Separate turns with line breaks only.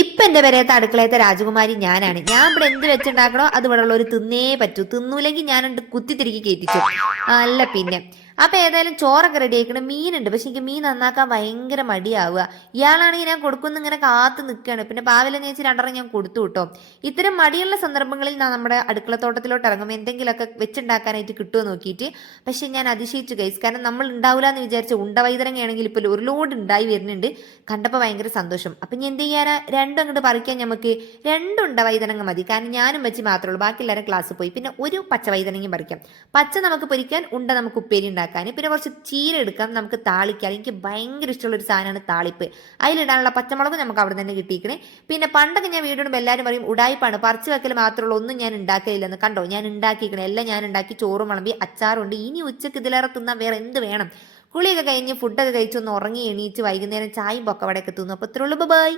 ഇപ്പൊ എന്റെ പേരത്തെ അടുക്കളയത്തെ രാജകുമാരി ഞാനാണ്. ഞാൻ ഇവിടെ എന്ത് വെച്ചുണ്ടാക്കണോ അത് ഇവിടെ ഉള്ളവർ തിന്നേ പറ്റൂ. തിന്നൂലെങ്കിൽ ഞാനുണ്ട് കുത്തി തിരികെ കയറ്റിച്ചു അല്ല പിന്നെ അപ്പൊ ഏതായാലും ചോറൊക്കെ റെഡി ആയിക്കണം മീനുണ്ട്. പക്ഷെ എനിക്ക് മീൻ നന്നാക്കാൻ ഭയങ്കര മടിയാവുക. ഇയാളാണെങ്കിൽ ഞാൻ കൊടുക്കുന്ന ഇങ്ങനെ കാത്തു നിൽക്കുകയാണ് പിന്നെ പാവിലെന്ന് ചേച്ചി രണ്ടെണ്ണം ഞാൻ കൊടുത്തു കേട്ടോ ഇത്തരം മടിയുള്ള സന്ദർഭങ്ങളിൽ ഞാൻ നമ്മുടെ അടുക്കളത്തോട്ടത്തിലോട്ട് ഇറങ്ങും. എന്തെങ്കിലുമൊക്കെ വെച്ചുണ്ടാക്കാനായിട്ട് കിട്ടുമോ നോക്കിയിട്ട്. പക്ഷെ ഞാൻ അതിശയിച്ചു ഗൈസ് കാരണം നമ്മൾ ഉണ്ടാവില്ല എന്ന് വിചാരിച്ച ഉണ്ടവൈതരങ്ങയാണെങ്കിൽ ഇപ്പോൾ ഒരു ലോഡ് ഉണ്ടായി വരുന്നുണ്ട്. കണ്ടപ്പോൾ ഭയങ്കര സന്തോഷം. അപ്പം ഞാൻ എന്ത് ചെയ്യാനാ? രണ്ടും അങ്ങോട്ട് പറിക്കാൻ നമുക്ക് രണ്ടും ഉണ്ടവൈതനങ്ങ മതി. കാരണം ഞാനും വെച്ച് മാത്രമേ ഉള്ളൂ. ബാക്കി എല്ലാവരും ക്ലാസ്സിൽ പോയി. പിന്നെ ഒരു പച്ച വൈതനങ്ങയും പറിക്കാം. പച്ച നമുക്ക് പൊരിക്കാൻ ഉണ്ട നമുക്ക് ഉപ്പേരി ഉണ്ടാക്കാൻ പിന്നെ കുറച്ച് ചീര എടുക്കാം. നമുക്ക് താളിക്കാൻ എനിക്ക് ഭയങ്കര ഇഷ്ടമുള്ള ഒരു സാധനമാണ് താളിപ്പ്. അതിലിടാനുള്ള പച്ചമുളക് നമുക്ക് അവിടെ തന്നെ കിട്ടിയിരിക്കണേ. പിന്നെ പണ്ടൊക്കെ ഞാൻ വീടിനും എല്ലാവരും പറയും ഉടായ്പാണ് പറിച്ചു വെക്കൽ മാത്രമുള്ള ഒന്നും ഞാൻ ഉണ്ടാക്കലില്ലെന്ന്. കണ്ടോ? ഞാൻ ഉണ്ടാക്കിയിരിക്കണേ. എല്ലാം ഞാൻ ഉണ്ടാക്കി ചോറും വിളമ്പി അച്ചാറുണ്ട്. ഇനി ഉച്ചയ്ക്ക് ഇതിലേറെ തിന്നാൻ വേറെ എന്ത് വേണം? കുളിയൊക്കെ കഴിഞ്ഞ് ഫുഡൊക്കെ കഴിച്ചൊന്ന് ഉറങ്ങി എണീച്ച് വൈകുന്നേരം ചായയും പൊക്കവടയൊക്കെ തിന്നു. അപ്പോൾ ഇത്രയുള്ളൂ ബൈ